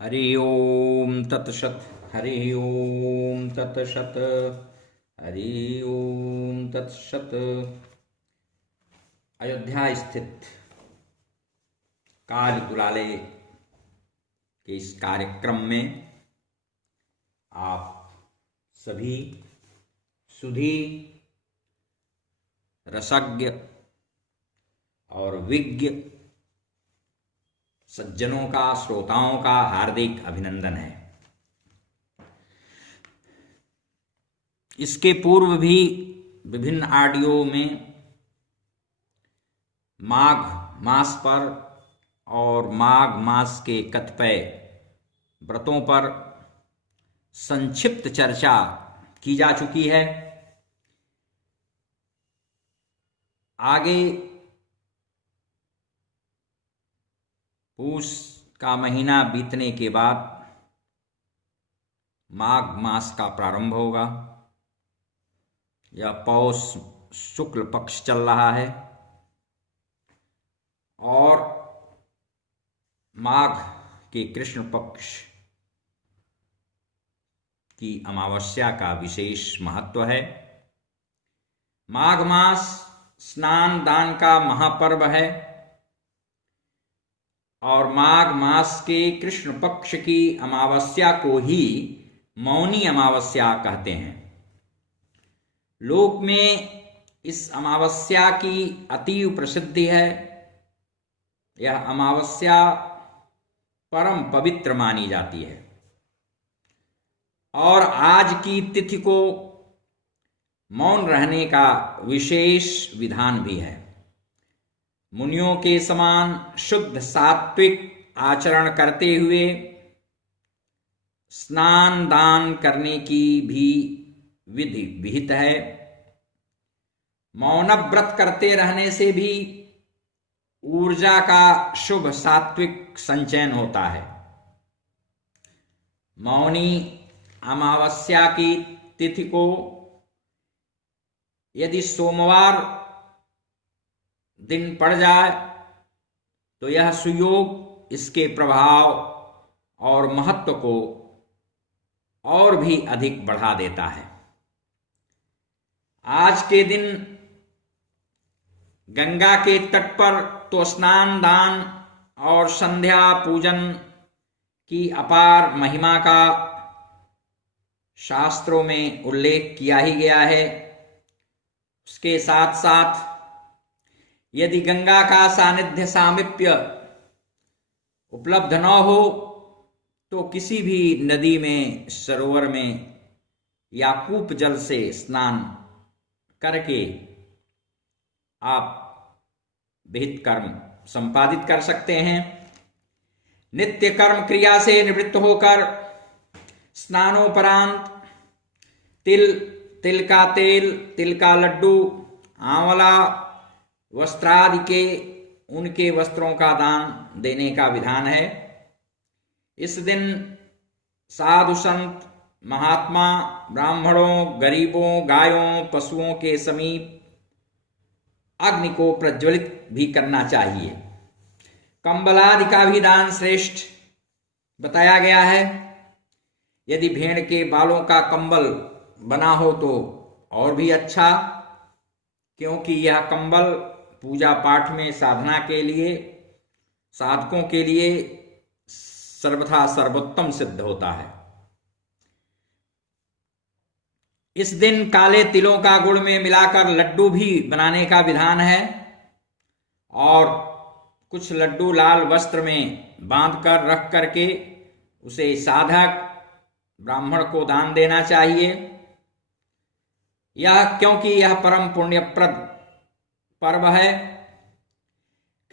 हरि ओम तत्सत। हरि ओम तत्सत। हरि ओम तत्सत। अयोध्या स्थित काल गुलाले के इस कार्यक्रम में आप सभी सुधी रसज्ञ और विज्ञ सज्जनों का, श्रोताओं का हार्दिक अभिनंदन है। इसके पूर्व भी विभिन्न ऑडियो में माघ मास पर और माघ मास के कतिपय व्रतों पर संक्षिप्त चर्चा की जा चुकी है। आगे पूष का महीना बीतने के बाद माघ मास का प्रारंभ होगा। यह पौष शुक्ल पक्ष चल रहा है और माघ के कृष्ण पक्ष की अमावस्या का विशेष महत्व है। माघ मास स्नान दान का महापर्व है और माघ मास के कृष्ण पक्ष की अमावस्या को ही मौनी अमावस्या कहते हैं। लोक में इस अमावस्या की अतीव प्रसिद्धि है। यह अमावस्या परम पवित्र मानी जाती है और आज की तिथि को मौन रहने का विशेष विधान भी है। मुनियों के समान शुद्ध सात्विक आचरण करते हुए स्नान दान करने की भी विधि विहित है। मौन व्रत करते रहने से भी ऊर्जा का शुभ सात्विक संचयन होता है। मौनी अमावस्या की तिथि को यदि सोमवार दिन पड़ जाए तो यह सुयोग इसके प्रभाव और महत्व को और भी अधिक बढ़ा देता है। आज के दिन गंगा के तट पर तो स्नान दान और संध्या पूजन की अपार महिमा का शास्त्रों में उल्लेख किया ही गया है। उसके साथ साथ यदि गंगा का सानिध्य सामीप्य उपलब्ध न हो तो किसी भी नदी में, सरोवर में या कूप जल से स्नान करके आप विहित कर्म संपादित कर सकते हैं। नित्य कर्म क्रिया से निवृत्त होकर स्नानोपरांत तिल का तेल, तिल का लड्डू, आंवला वस्त्रादि के उनके वस्त्रों का दान देने का विधान है। इस दिन साधु संत, महात्मा, ब्राह्मणों, गरीबों, गायों, पशुओं के समीप अग्नि को प्रज्वलित भी करना चाहिए। कंबल आदि का भी दान श्रेष्ठ बताया गया है। यदि भेड़ के बालों का कंबल बना हो तो और भी अच्छा, क्योंकि यह कंबल पूजा पाठ में, साधना के लिए, साधकों के लिए सर्वथा सर्वोत्तम सिद्ध होता है। इस दिन काले तिलों का गुड़ में मिलाकर लड्डू भी बनाने का विधान है और कुछ लड्डू लाल वस्त्र में बांधकर रख करके उसे साधक ब्राह्मण को दान देना चाहिए। क्योंकि यह परम पुण्यप्रद पर्व है।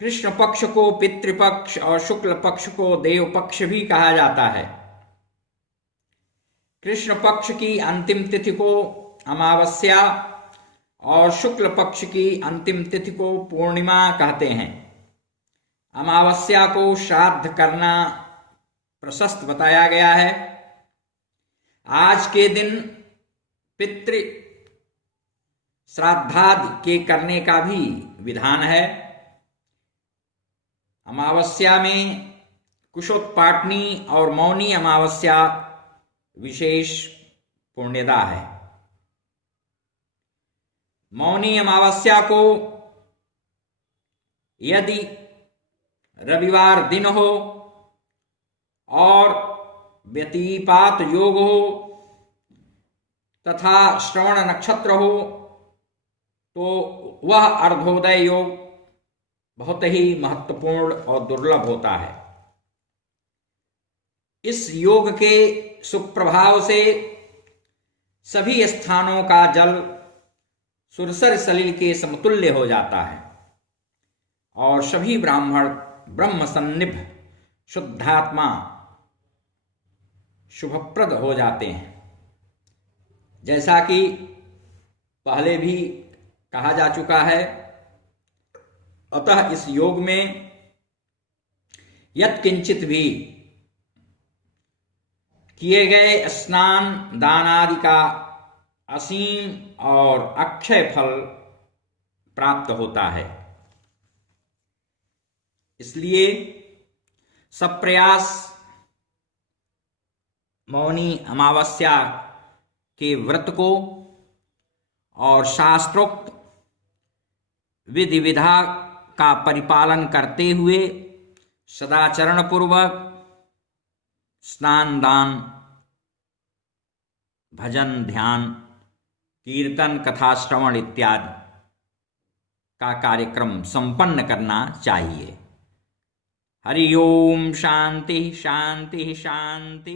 कृष्ण पक्ष को पितृपक्ष और शुक्ल पक्ष को देव पक्ष भी कहा जाता है। कृष्ण पक्ष की अंतिम तिथि को अमावस्या और शुक्ल पक्ष की अंतिम तिथि को पूर्णिमा कहते हैं। अमावस्या को श्राद्ध करना प्रशस्त बताया गया है। आज के दिन पितृ श्राद्धादि के करने का भी विधान है। अमावस्या में कुशोत्पाटनी और मौनी अमावस्या विशेष पुण्यदा है। मौनी अमावस्या को यदि रविवार दिन हो और व्यतिपात योग हो तथा श्रवण नक्षत्र हो तो वह अर्धोदय योग बहुत ही महत्वपूर्ण और दुर्लभ होता है। इस योग के सुप्रभाव से सभी स्थानों का जल सुरसर सलिल के समतुल्य हो जाता है और सभी ब्राह्मण ब्रह्म सन्निभ शुद्धात्मा शुभप्रद हो जाते हैं। जैसा कि पहले भी कहा जा चुका है, अतः इस योग में यत्किंचित भी किए गए स्नान दान आदि का असीम और अक्षय फल प्राप्त होता है। इसलिए सब प्रयास मौनी अमावस्या के व्रत को और शास्त्रोक्त विधि विधा का परिपालन करते हुए सदाचरण पूर्वक स्नान दान भजन ध्यान कीर्तन कथा श्रवण इत्यादि का कार्यक्रम संपन्न करना चाहिए। हरि ओम शांति शांति शांति।